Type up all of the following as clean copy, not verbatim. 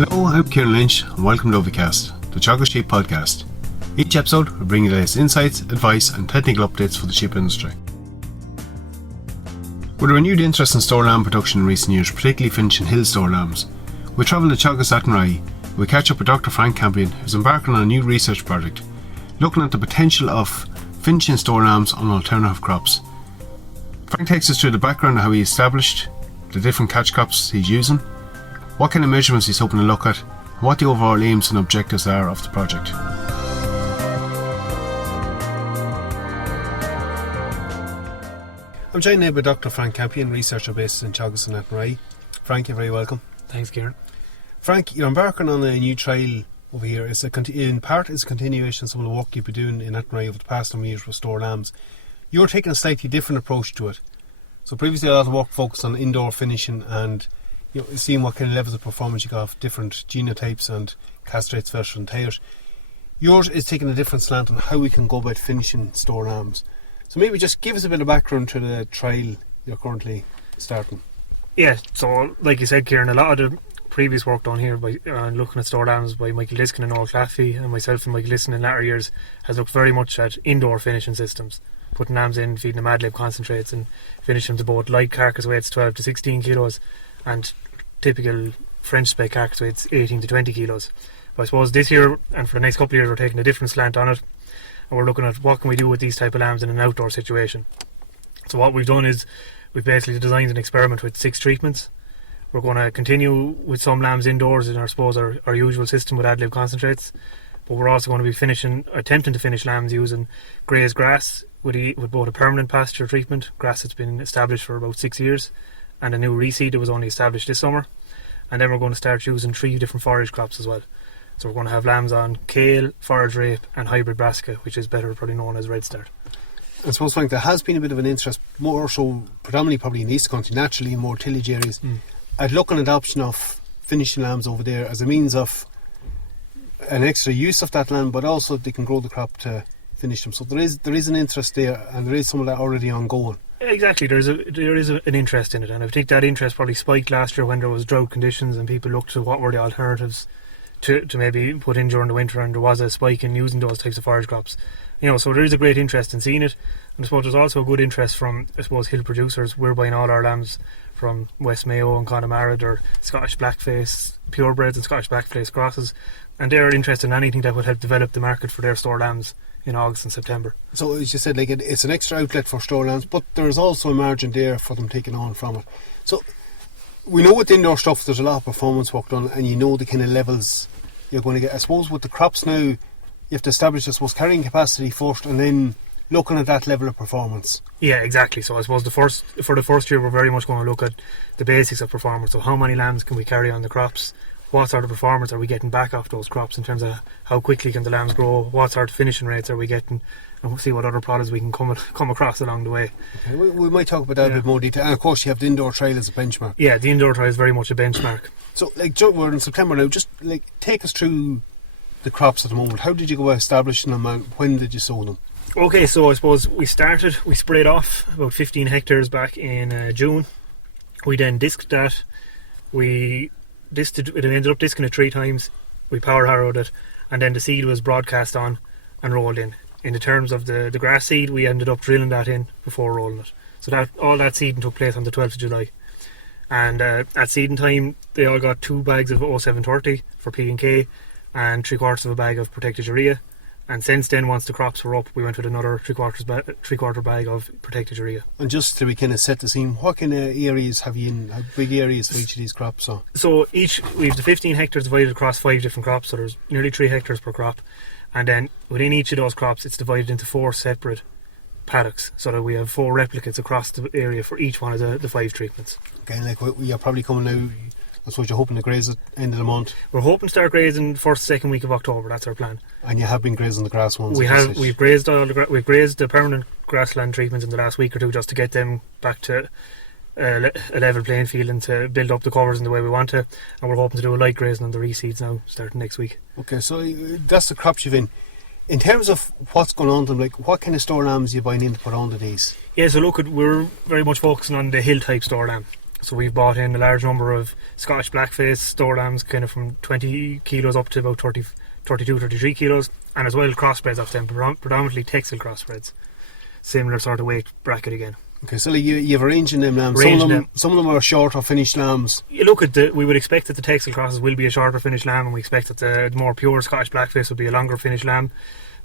Hello, I'm Kieran Lynch and welcome to Ovicast, the Teagasc Sheep podcast. Each episode will bring you the latest insights, advice and technical updates for the sheep industry. With a renewed interest in store lamb production in recent years, particularly Finch and Hill store lambs, we travel to Teagasc Athenry. We catch up with Dr Frank Campion, who's embarking on a new research project, looking at the potential of Finch and store lambs on alternative crops. Frank takes us through the background of how he established the different catch crops he's using, what kind of measurements he's hoping to look at, and what the overall aims and objectives are of the project. I'm joined now by Dr Frank Campion, researcher based in Teagasc Athenry. Frank, you're very welcome. Thanks, Kieran. Frank, you're embarking on a new trial over here. In part, it's a continuation of some of the work you've been doing in Athenry over the past number of years with store lambs. You're taking a slightly different approach to it. So previously a lot of work focused on indoor finishing and seeing what kind of levels of performance you got of different genotypes and castrates versus entails. Yours is taking a different slant on how we can go about finishing store lambs. So maybe just give us a bit of background to the trial you're currently starting. Yeah, so like you said, Kieran, a lot of the previous work done here by looking at store lambs by Michael Diskin and Noel Claffey and myself and Michael Diskin in latter years has looked very much at indoor finishing systems, putting lambs in, feeding them ad lib concentrates and finishing them to both light carcass weights 12 to 16 kilos and typical French spec carcass weights 18 to 20 kilos. But I suppose this year and for the next couple of years we're taking a different slant on it and we're looking at what can we do with these type of lambs in an outdoor situation. So what we've done is we've basically designed an experiment with 6 treatments. We're going to continue with some lambs indoors in our usual system with ad lib concentrates, but we're also going to be attempting to finish lambs using grazed grass with both a permanent pasture treatment, grass that's been established for about 6 years, and a new reseed that was only established this summer. And then we're going to start using 3 different forage crops as well. So we're going to have lambs on kale, forage rape and hybrid brassica, which is better probably known as red start. I suppose, Frank, there has been a bit of an interest, more so predominantly probably in the East Country, naturally in more tillage areas, at looking at the option of finishing lambs over there as a means of an extra use of that land, but also they can grow the crop to finish them. So there is an interest there, and there is some of that already ongoing. Exactly, there is an interest in it, and I think that interest probably spiked last year when there was drought conditions and people looked to what were the alternatives to maybe put in during the winter, and there was a spike in using those types of forage crops. So there is a great interest in seeing it, and I suppose there's also a good interest from hill producers. We're buying all our lambs from West Mayo and Connemara, or Scottish Blackface purebreds and Scottish Blackface crosses, and they're interested in anything that would help develop the market for their store lambs in August and September. So as you said, it's an extra outlet for store lambs, but there's also a margin there for them taking on from it. So we know with indoor stuff there's a lot of performance work done, and the kind of levels you're going to get. I suppose with the crops now you have to establish carrying capacity first and then looking at that level of performance. Yeah, exactly. So I suppose for the first year we're very much going to look at the basics of performance. So how many lambs can we carry on the crops? What sort of performance are we getting back off those crops in terms of how quickly can the lambs grow? What sort of finishing rates are we getting? And we'll see what other products we can come across along the way. Okay, we might talk about that in a bit more detail. And of course you have the indoor trial as a benchmark. Yeah, the indoor trial is very much a benchmark. So we're in September now, just take us through the crops at the moment. How did you go about establishing them and when did you sow them? Okay, so I suppose we sprayed off about 15 hectares back in June. We then disked that. We ended up disking it 3 times. We power harrowed it, and then the seed was broadcast on and rolled in. In the terms of the grass seed, we ended up drilling that in before rolling it. So all that seeding took place on the 12th of July. And at seeding time, they all got 2 bags of 0730 for P&K and 3/4 of a bag of protected urea. And since then, once the crops were up, we went with another 3/4 bag of protected urea. And just to kind of set the scene, what kind of areas have you in? How big areas for each of these crops? So we have the 15 hectares divided across 5 different crops, so there's nearly 3 hectares per crop. And then within each of those crops, it's divided into 4 separate paddocks, so that we have 4 replicates across the area for each one of the 5 treatments. Okay, you're probably coming now. That's what you're hoping to graze at the end of the month. We're hoping to start grazing first, second week of October. That's our plan. And you have been grazing the grass ones. We've grazed the permanent grassland treatments in the last week or two just to get them back to a level playing field and to build up the covers in the way we want to. And we're hoping to do a light grazing on the reseeds now, starting next week. Okay, so that's the crops you've in. In terms of what's going on to them, what kind of store lambs are you buying in to put onto these? Yeah, so we're very much focusing on the hill type store lamb. So we've bought in a large number of Scottish blackface store lambs, kind of from 20 kilos up to about 32, 33 kilos, and as well crossbreds off them, predominantly Texel crossbreds. Similar sort of weight bracket again. Okay, so you have a range in them lambs. Some of them are shorter finished lambs. You look at we would expect that the Texel crosses will be a shorter finished lamb, and we expect that the more pure Scottish blackface will be a longer finished lamb.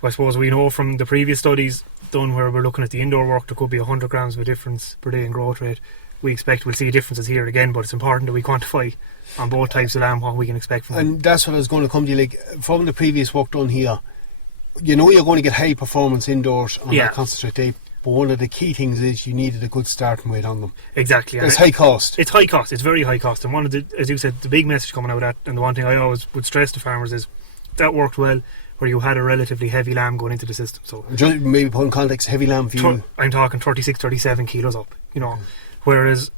But I suppose we know from the previous studies done where we're looking at the indoor work, there could be 100 grams of a difference per day in growth rate. We expect we'll see differences here again, but it's important that we quantify on both types of lamb what we can expect from them. And that's what I was going to come to you, like, from the previous work done here, you know you're going to get high performance indoors on that concentrate day, but one of the key things is you needed a good starting weight on them. Exactly. It's high cost. It's high cost, it's very high cost, and one of the, as you said, the big message coming out of that, and the one thing I always would stress to farmers is that worked well where you had a relatively heavy lamb going into the system. So just maybe put in context, heavy lamb for you. I'm talking 36, 37 kilos up, you know. Whereas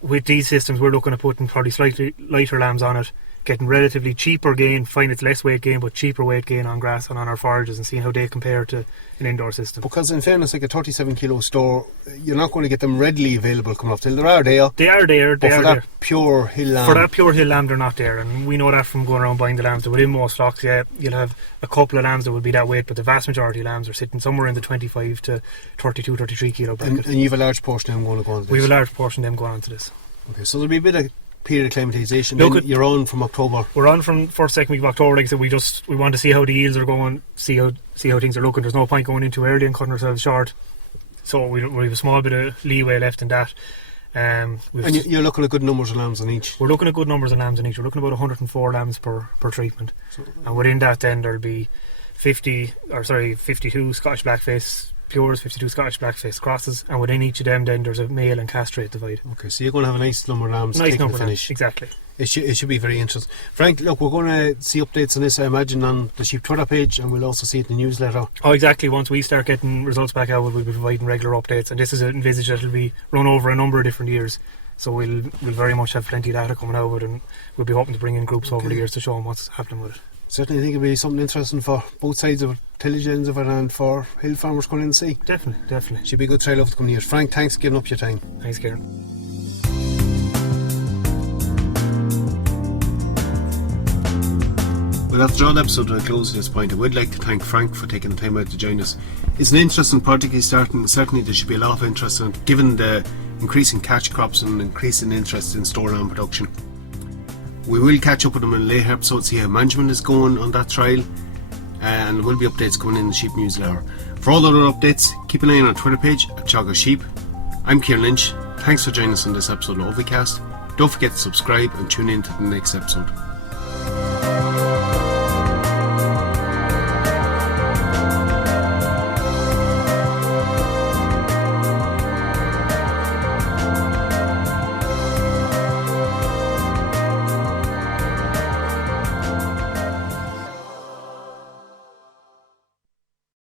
with these systems we're looking at putting probably slightly lighter lambs on it, getting relatively cheaper gain, find it's less weight gain but cheaper weight gain on grass and on our forages, and seeing how they compare to an indoor system. Because in fairness, like a 37 kilo store, you're not going to get them readily available coming off till there are there. They are there. But for that pure hill lamb. For that pure hill lamb, they're not there, and we know that from going around buying the lambs. That within most flocks, you'll have a couple of lambs that will be that weight, but the vast majority of lambs are sitting somewhere in the 25 to 32, 33 kilo bracket. And you have a large portion of them going to go on to this. We have a large portion of them going on to this. Okay, so there'll be a bit of period acclimatisation. Then you're on from October. We're on from first, second week of October. Like I said, we want to see how the yields are going, see how things are looking. There's no point going in too early and cutting ourselves short. So we have a small bit of leeway left in that. And you're looking at good numbers of lambs on each. We're looking at good numbers of lambs on each. We're looking at about 104 lambs per treatment. So, and within that, then there'll be 52 Scottish blackface pures, 52 Scottish blackface crosses, and within each of them then there's a male and castrate divide. Okay, so you're going to have a nice number of lambs. Nice number of finish. Exactly. It should be very interesting. Frank, look, we're going to see updates on this, I imagine, on the Sheep Twitter page, and we'll also see it in the newsletter. Oh, exactly. Once we start getting results back out, we'll be providing regular updates, and this is envisaged that it'll be run over a number of different years. So we'll very much have plenty of data coming out of it, and we'll be hoping to bring in groups over the years to show them what's happening with it. Certainly think it'll be something interesting for both sides of it, tillage ends of it, and for hill farmers coming in and see. Definitely. Should be a good trial over the coming years. Frank, thanks for giving up your time. Thanks, Kieran. Well, that's drawn the episode to a close at this point. I would like to thank Frank for taking the time out to join us. It's an interesting project he's starting. Certainly there should be a lot of interest in it, given the increasing catch crops and increasing interest in store lamb production. We will catch up with him in a later episode, see how management is going on that trial, and there will be updates coming in the Sheep newsletter. For all other updates, keep an eye on our Twitter page at Teagasc Sheep. I'm Kieran Lynch. Thanks for joining us on this episode of Ovicast. Don't forget to subscribe and tune in to the next episode.